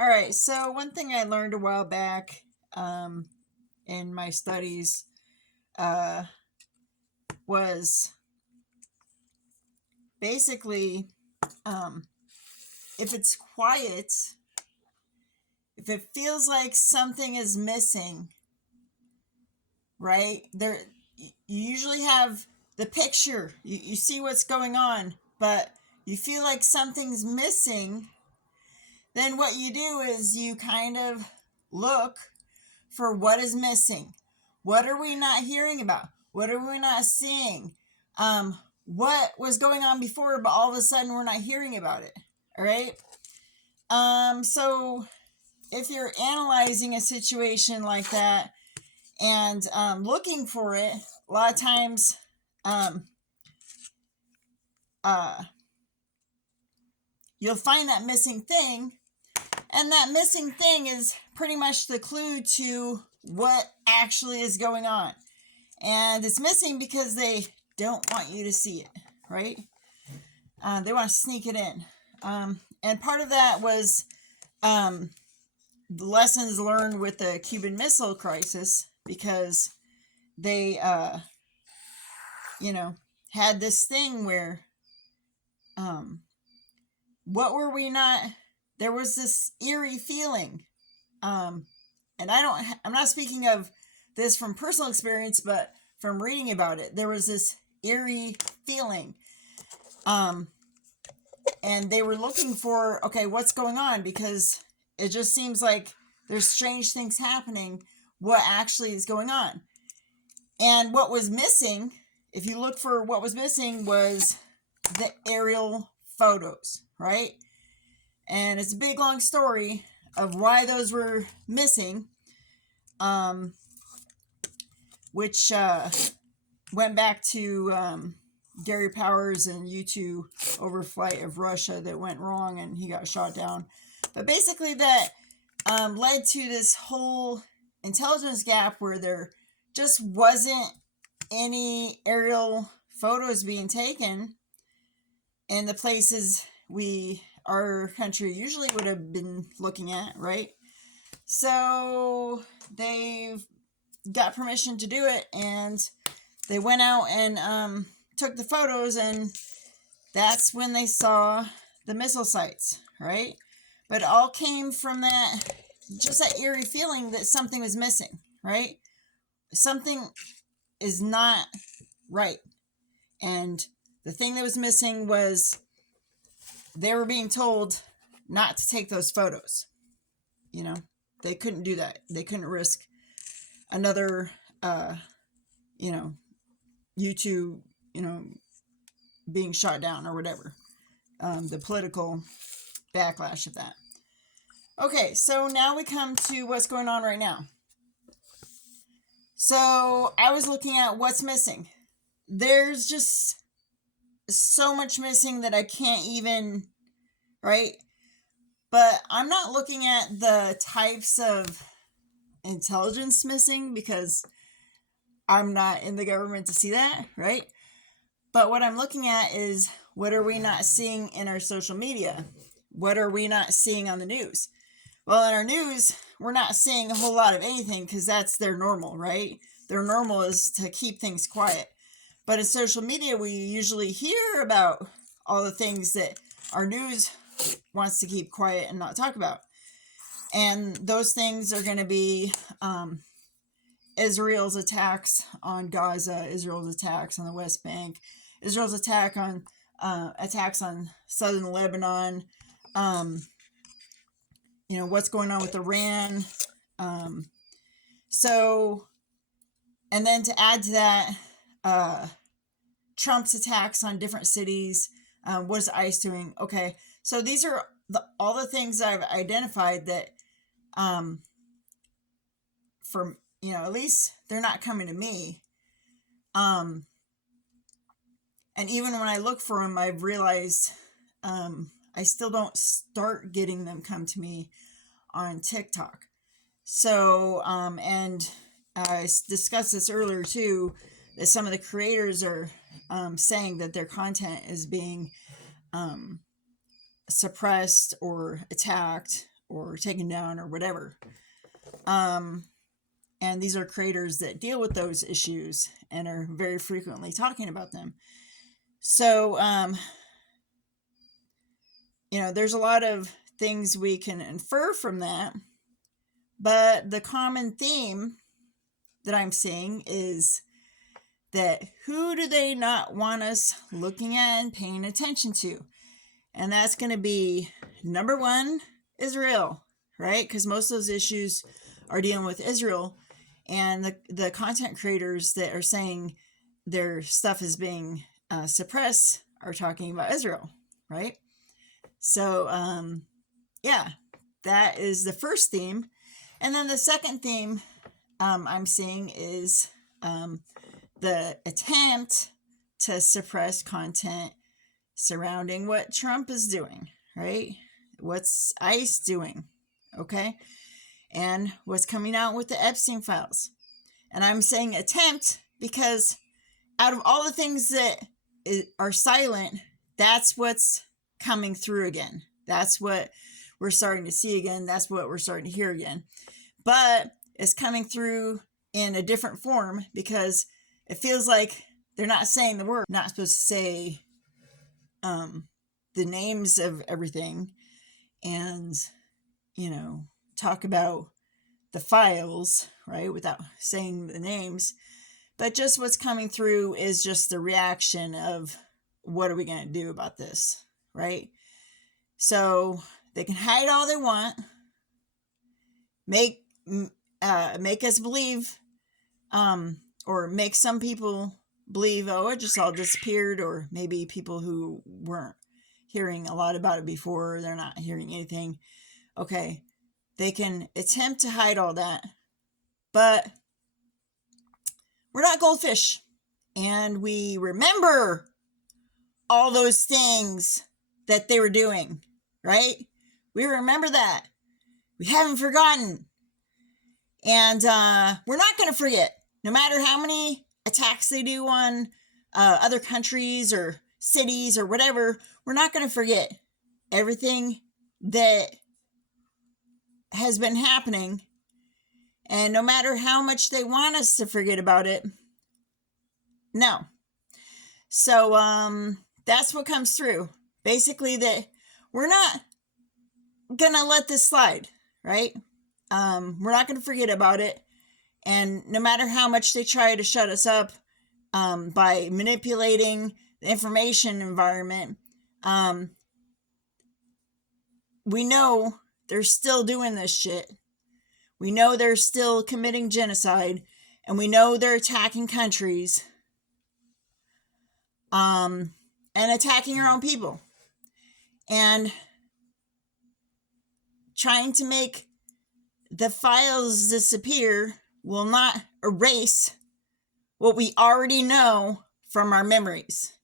All right. So one thing I learned a while back in my studies uh, was basically um, if it's quiet, if it feels like something is missing, right? You usually have the picture. You see what's going on, but you feel like something's missing. Then what you do is you kind of look for what is missing. What are we not hearing about? What are we not seeing? What was going on before, but all of a sudden we're not hearing about it. All right. So if you're analyzing a situation like that and looking for it, a lot of times, um, uh, you'll find that missing thing, and that missing thing is pretty much the clue to what actually is going on. And it's missing because they don't want you to see it, right? They want to sneak it in. And part of that was the lessons learned with the Cuban Missile Crisis, because they, had this thing where, what were we not? There was this eerie feeling, and I'm not speaking of this from personal experience, but from reading about it. There was this eerie feeling, and they were looking for, okay, what's going on, because it just seems like there's strange things happening. What actually is going on? And what was missing, if you look for what was missing, was the aerial photos, right? And it's a big long story of why those were missing, which went back to Gary Powers and U-2 overflight of Russia that went wrong and he got shot down. But basically that led to this whole intelligence gap where there just wasn't any aerial photos being taken in the places our country usually would have been looking at, right? So they got permission to do it, and they went out and took the photos, and that's when they saw the missile sites, right? But it all came from just that eerie feeling that something was missing, right? Something is not right. And the thing that was missing was they were being told not to take those photos. They couldn't do that. They couldn't risk another, U-2, being shot down or whatever. The political backlash of that. Okay, so now we come to what's going on right now. So I was looking at what's missing. There's just so much missing that I can't even, right? But I'm not looking at the types of intelligence missing because I'm not in the government to see that, right? But what I'm looking at is, what are we not seeing in our social media? What are we not seeing on the news? Well, in our news, we're not seeing a whole lot of anything because that's their normal, right? Their normal is to keep things quiet. But in social media, we usually hear about all the things that our news wants to keep quiet and not talk about. And those things are going to be Israel's attacks on Gaza, Israel's attacks on the West Bank, Israel's attacks on southern Lebanon, what's going on with Iran. And then to add to that, Trump's attacks on different cities. What is ICE doing? Okay, so these are all the things I've identified that, at least they're not coming to me. And even when I look for them, I've realized I still don't start getting them come to me on TikTok. So, and I discussed this earlier too, that some of the creators are saying that their content is being suppressed or attacked or taken down or whatever. And these are creators that deal with those issues and are very frequently talking about them. So, there's a lot of things we can infer from that. But the common theme that I'm seeing is that who do they not want us looking at and paying attention to? And that's going to be, number one, Israel, right? Because most of those issues are dealing with Israel. And the content creators that are saying their stuff is being suppressed are talking about Israel, right? So, that is the first theme. And then the second theme I'm seeing is the attempt to suppress content surrounding what Trump is doing, right? What's ICE doing, okay? And what's coming out with the Epstein files. And I'm saying attempt because out of all the things that are silent, that's what's coming through again. That's what we're starting to see again. That's what we're starting to hear again. But it's coming through in a different form because it feels like they're not saying the word. Not supposed to say the names of everything and, talk about the files, right, without saying the names. But just what's coming through is just the reaction of what are we going to do about this, right? So they can hide all they want, make us believe, or make some people believe, oh, it just all disappeared, or maybe people who weren't hearing a lot about it before, they're not hearing anything. Okay, they can attempt to hide all that, but we're not goldfish, and we remember all those things that they were doing, right? We remember that. We haven't forgotten. And we're not going to forget. No matter how many attacks they do on other countries or cities or whatever, we're not going to forget everything that has been happening. And no matter how much they want us to forget about it, no. So that's what comes through. Basically, that we're not going to let this slide, right? We're not going to forget about it. And no matter how much they try to shut us up by manipulating the information environment, we know they're still doing this shit. We know they're still committing genocide, and we know they're attacking countries and attacking our own people. And trying to make the files disappear will not erase what we already know from our memories.